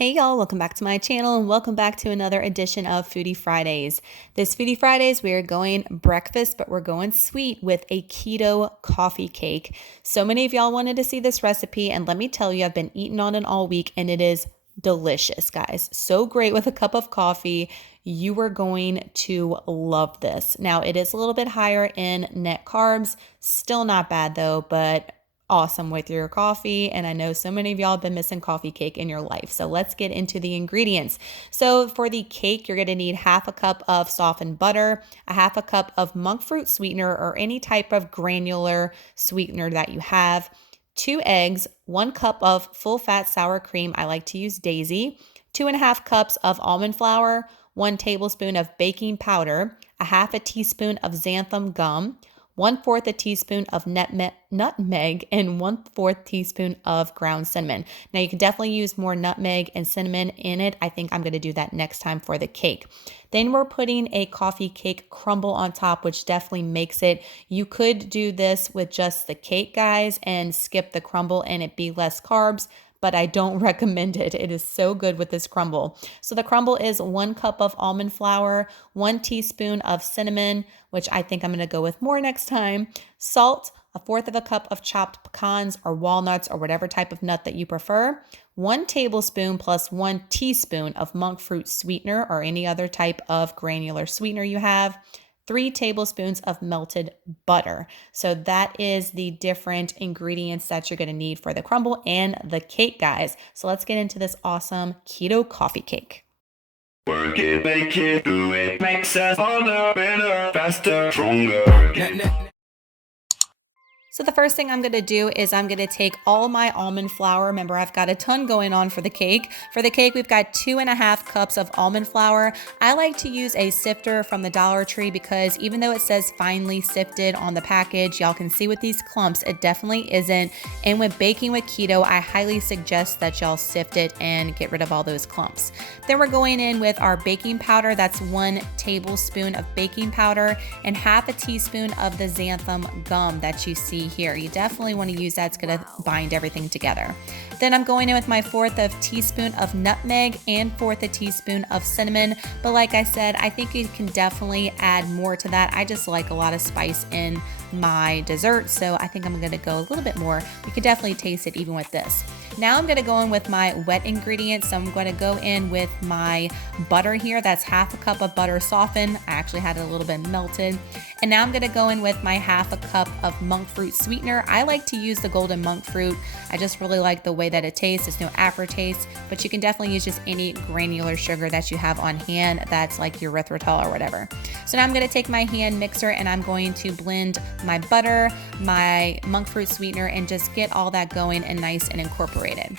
Hey y'all, welcome back to my channel and welcome back to another edition of Foodie Fridays. This Foodie Fridays, we are going breakfast, but we're going sweet with a keto coffee cake. So many of y'all wanted to see this recipe, and let me tell you, I've been eating on it all week and it is delicious, guys. So great with a cup of coffee. You are going to love this. Now, it is a little bit higher in net carbs, still not bad though, but awesome with your coffee. And I know so many of y'all have been missing coffee cake in your life. So let's get into the ingredients. So for the cake, you're going to need half a cup of softened butter, a half a cup of monk fruit sweetener or any type of granular sweetener that you have, 2 eggs, 1 cup of full fat sour cream. I like to use Daisy, 2.5 cups of almond flour, 1 tablespoon of baking powder, a half a teaspoon of xantham gum, 1/4 a teaspoon of nutmeg, and 1/4 teaspoon of ground cinnamon. Now you can definitely use more nutmeg and cinnamon in it. I think I'm going to do that next time for the cake. Then we're putting a coffee cake crumble on top, which definitely makes it. You could do this with just the cake, guys, and skip the crumble and it be less carbs, but I don't recommend it. It is so good with this crumble. So the crumble is 1 cup of almond flour, 1 teaspoon of cinnamon, which I think I'm going to go with more next time, salt, 1/4 of a cup of chopped pecans or walnuts or whatever type of nut that you prefer, 1 tablespoon plus 1 teaspoon of monk fruit sweetener or any other type of granular sweetener you have, 3 tablespoons of melted butter. So that is the different ingredients that you're going to need for the crumble and the cake, guys. So let's get into this awesome keto coffee cake. Work it, make it, do it, makes us harder, better, faster, stronger. So the first thing I'm going to do is I'm going to take all my almond flour. Remember, I've got a ton going on for the cake. For the cake, we've got 2.5 cups of almond flour. I like to use a sifter from the Dollar Tree because even though it says finely sifted on the package, y'all can see with these clumps, it definitely isn't. And with baking with keto, I highly suggest that y'all sift it and get rid of all those clumps. Then we're going in with our baking powder. That's 1 tablespoon of baking powder and half a teaspoon of the xantham gum that you see here. You definitely want to use that. It's going to bind everything together. Then I'm going in with my 1/4 teaspoon of nutmeg and 1/4 teaspoon of cinnamon. But like I said, I think you can definitely add more to that. I just like a lot of spice in my dessert, so I think I'm going to go a little bit more. You can definitely taste it even with this. Now I'm going to go in with my wet ingredients. So I'm going to go in with my butter here. That's half a cup of butter softened. I actually had it a little bit melted. And now I'm going to go in with my half a cup of monk fruit sweetener. I like to use the golden monk fruit. I just really like the way that it tastes. There's no aftertaste, but you can definitely use just any granular sugar that you have on hand. That's like your erythritol or whatever. So now I'm going to take my hand mixer and I'm going to blend my butter, my monk fruit sweetener, and just get all that going and nice and incorporated.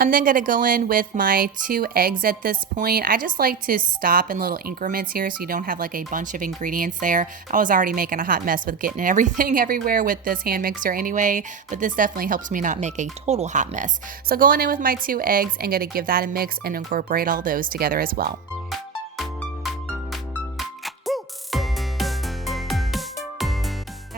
I'm then going to go in with my 2 eggs at this point. I just like to stop in little increments here so you don't have like a bunch of ingredients there. I was already making a hot mess with getting everything everywhere with this hand mixer anyway, but this definitely helps me not make a total hot mess. So going in with my 2 eggs and going to give that a mix and incorporate all those together as well.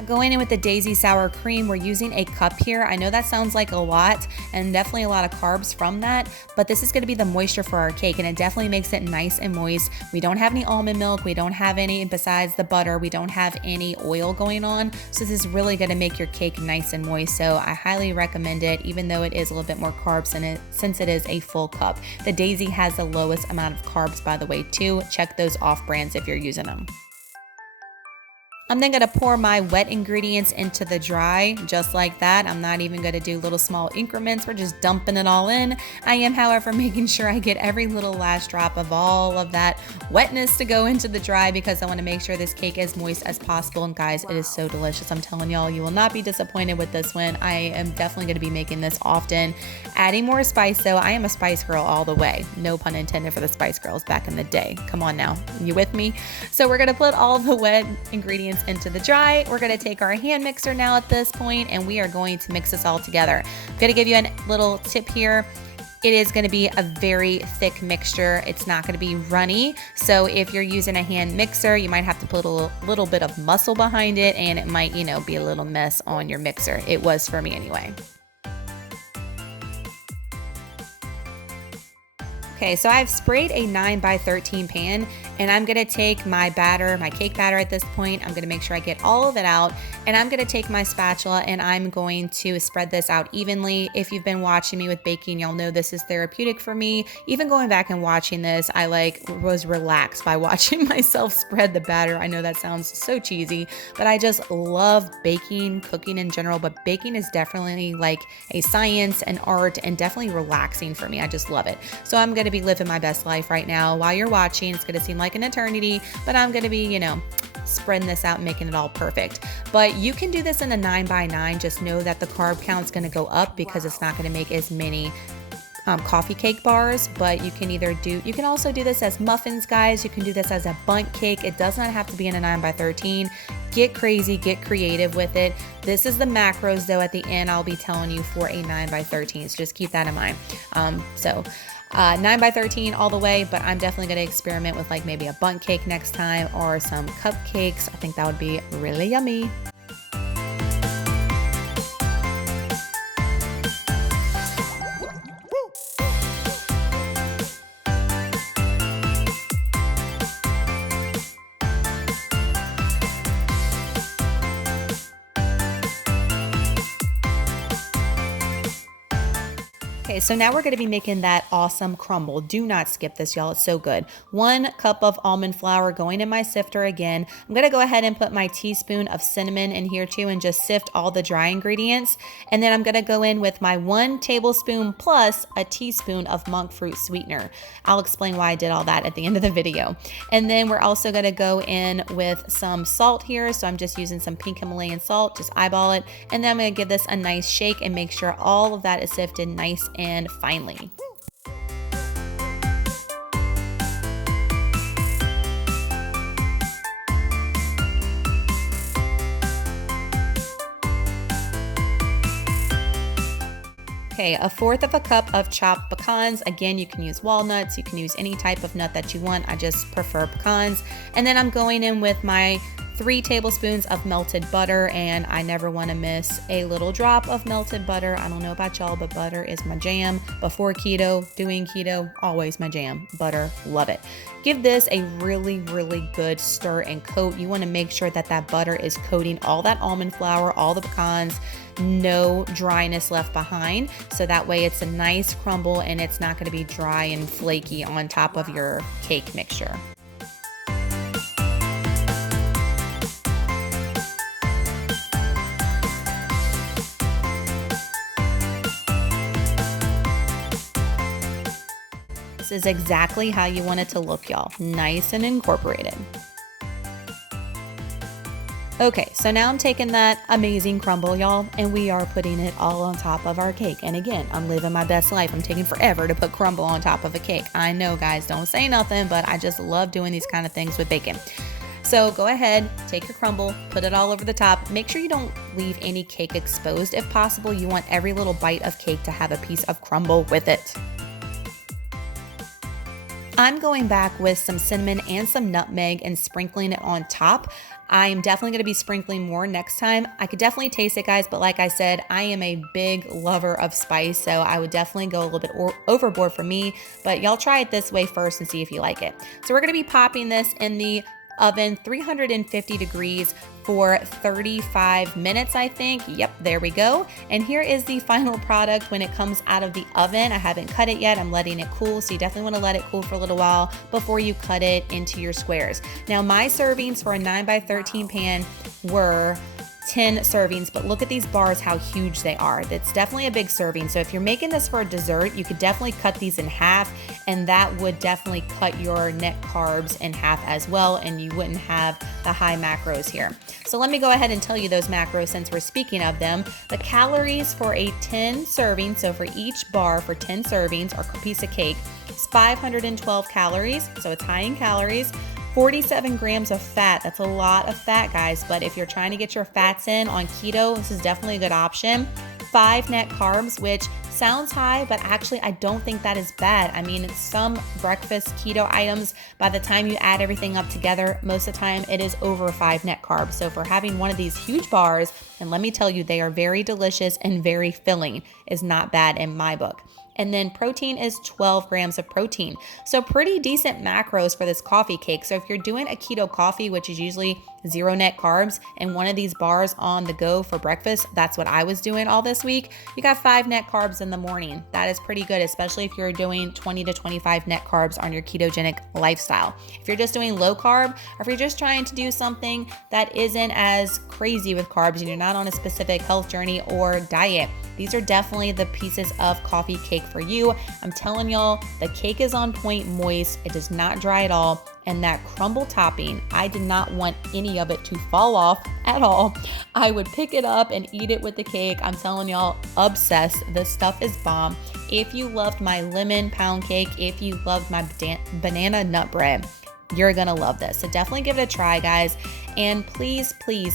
Going in with the Daisy sour cream, we're using a cup here. I know that sounds like a lot and definitely a lot of carbs from that, but this is going to be the moisture for our cake and it definitely makes it nice and moist. We don't have any almond milk. We don't have any, besides the butter, we don't have any oil going on. So this is really going to make your cake nice and moist. So I highly recommend it, even though it is a little bit more carbs in it, since it is a full cup. The Daisy has the lowest amount of carbs, by the way, too. Check those off brands if you're using them. I'm then going to pour my wet ingredients into the dry, just like that. I'm not even going to do little small increments. We're just dumping it all in. I am, however, making sure I get every little last drop of all of that wetness to go into the dry because I want to make sure this cake is moist as possible. And guys, it is so delicious. I'm telling y'all, you will not be disappointed with this one. I am definitely going to be making this often. Adding more spice though. I am a spice girl all the way. No pun intended for the Spice Girls back in the day. Come on now. You with me? So we're going to put all the wet ingredients into the dry. We're going to take our hand mixer now at this point and we are going to mix this all together. I'm going to give you a little tip here. It is going to be a very thick mixture. It's not going to be runny. So if you're using a hand mixer, you might have to put a little bit of muscle behind it, and it might, be a little mess on your mixer. It was for me anyway. Okay, so I've sprayed a 9x13 pan, and I'm gonna take my batter, my cake batter at this point. I'm gonna make sure I get all of it out, and I'm gonna take my spatula and I'm going to spread this out evenly. If you've been watching me with baking, you'll know this is therapeutic for me. Even going back and watching this, I was relaxed by watching myself spread the batter. I know that sounds so cheesy, but I just love baking, cooking in general, but baking is definitely like a science, an art, and definitely relaxing for me. I just love it. So I'm gonna be living my best life right now. While you're watching, it's gonna seem like an eternity, but I'm gonna be, spreading this out and making it all perfect. But you can do this in a 9x9. Just know that the carb count's gonna go up because it's not gonna make as many coffee cake bars, but you can also do this as muffins, guys. You can do this as a bundt cake. It does not have to be in a 9x13. Get crazy, get creative with it. This is the macros though at the end I'll be telling you for a 9x13, so just keep that in mind. 9x13 all the way, but I'm definitely going to experiment with like maybe a bundt cake next time or some cupcakes. I think that would be really yummy. Okay, so now we're going to be making that awesome crumble. Do not skip this, y'all. It's so good. 1 cup of almond flour going in my sifter again. I'm going to go ahead and put my teaspoon of cinnamon in here too and just sift all the dry ingredients. And then I'm going to go in with my 1 tablespoon plus a teaspoon of monk fruit sweetener. I'll explain why I did all that at the end of the video. And then we're also going to go in with some salt here. So I'm just using some pink Himalayan salt, just eyeball it. And then I'm going to give this a nice shake and make sure all of that is sifted nice and finely. Okay, 1/4 cup of chopped pecans. Again, you can use walnuts, you can use any type of nut that you want. I just prefer pecans. And then I'm going in with my 3 tablespoons of melted butter, and I never want to miss a little drop of melted butter. I don't know about y'all, but butter is my jam. Before keto, doing keto, always my jam. Butter, love it. Give this a really, really good stir and coat. You want to make sure that that butter is coating all that almond flour, all the pecans, no dryness left behind. So that way it's a nice crumble and it's not going to be dry and flaky on top of your cake mixture. This is exactly how you want it to look, y'all. Nice and incorporated. Okay, so now I'm taking that amazing crumble, y'all, and we are putting it all on top of our cake. And again, I'm living my best life. I'm taking forever to put crumble on top of a cake. I know, guys, don't say nothing, but I just love doing these kind of things with bacon. So go ahead, take your crumble, put it all over the top. Make sure you don't leave any cake exposed if possible. You want every little bite of cake to have a piece of crumble with it. I'm going back with some cinnamon and some nutmeg and sprinkling it on top. I'm definitely going to be sprinkling more next time. I could definitely taste it, guys, but like I said, I am a big lover of spice, so I would definitely go a little bit overboard for me, but y'all try it this way first and see if you like it. So we're going to be popping this in the oven, 350 degrees for 35 minutes, I think. Yep, there we go. And here is the final product when it comes out of the oven. I haven't cut it yet. I'm letting it cool. So you definitely want to let it cool for a little while before you cut it into your squares. Now, my servings for a 9x13 pan were 10 servings, but look at these bars, how huge they are. That's definitely a big serving. So if you're making this for a dessert, you could definitely cut these in half, and that would definitely cut your net carbs in half as well, and you wouldn't have the high macros here. So let me go ahead and tell you those macros since we're speaking of them. The calories for a 10 serving, so for each bar for 10 servings or piece of cake, is 512 calories, so it's high in calories. 47 grams of fat. That's a lot of fat, guys, but if you're trying to get your fats in on keto, this is definitely a good option. 5 net carbs, which sounds high, but actually I don't think that is bad. I mean, some breakfast keto items, by the time you add everything up together, most of the time it is over 5 net carbs. So for having one of these huge bars, and let me tell you, they are very delicious and very filling, is not bad in my book. And then protein is 12 grams of protein. So pretty decent macros for this coffee cake. So if you're doing a keto coffee, which is usually 0 net carbs, and one of these bars on the go for breakfast, that's what I was doing all this week, you got 5 net carbs in the morning. That is pretty good, especially if you're doing 20 to 25 net carbs on your ketogenic lifestyle. If you're just doing low carb, or if you're just trying to do something that isn't as crazy with carbs and you're not on a specific health journey or diet, these are definitely the pieces of coffee cake for you. I'm telling y'all, the cake is on point moist. It does not dry at all. And that crumble topping, I did not want any of it to fall off at all. I would pick it up and eat it with the cake. I'm telling y'all, obsessed. This stuff is bomb. If you loved my lemon pound cake, if you loved my banana nut bread, you're gonna love this. So definitely give it a try, guys. And please,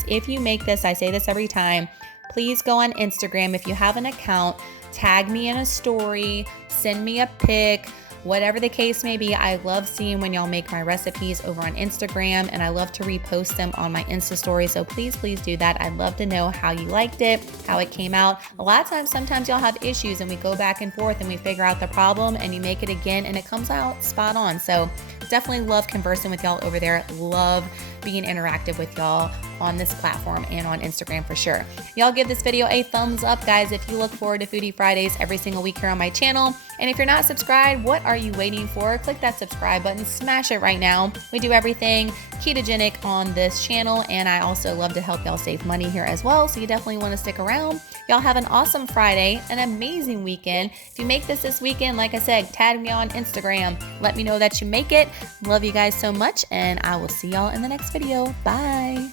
if you make this, I say this every time, please go on Instagram. If you have an account, tag me in a story, send me a pic, whatever the case may be. I love seeing when y'all make my recipes over on Instagram, and I love to repost them on my Insta story. So please do that. I'd love to know how you liked it, how it came out. A lot of times, sometimes y'all have issues and we go back and forth and we figure out the problem and you make it again and it comes out spot on. So definitely love conversing with y'all over there. Love being interactive with y'all on this platform and on Instagram for sure. Y'all give this video a thumbs up, guys, if you look forward to Foodie Fridays every single week here on my channel. And if you're not subscribed, what are you waiting for? Click that subscribe button, smash it right now. We do everything ketogenic on this channel, and I also love to help y'all save money here as well, so you definitely want to stick around. Y'all have an awesome Friday, an amazing weekend. If you make this weekend, like I said, tag me on Instagram. Let me know that you make it. Love you guys so much, and I will see y'all in the next video. Bye.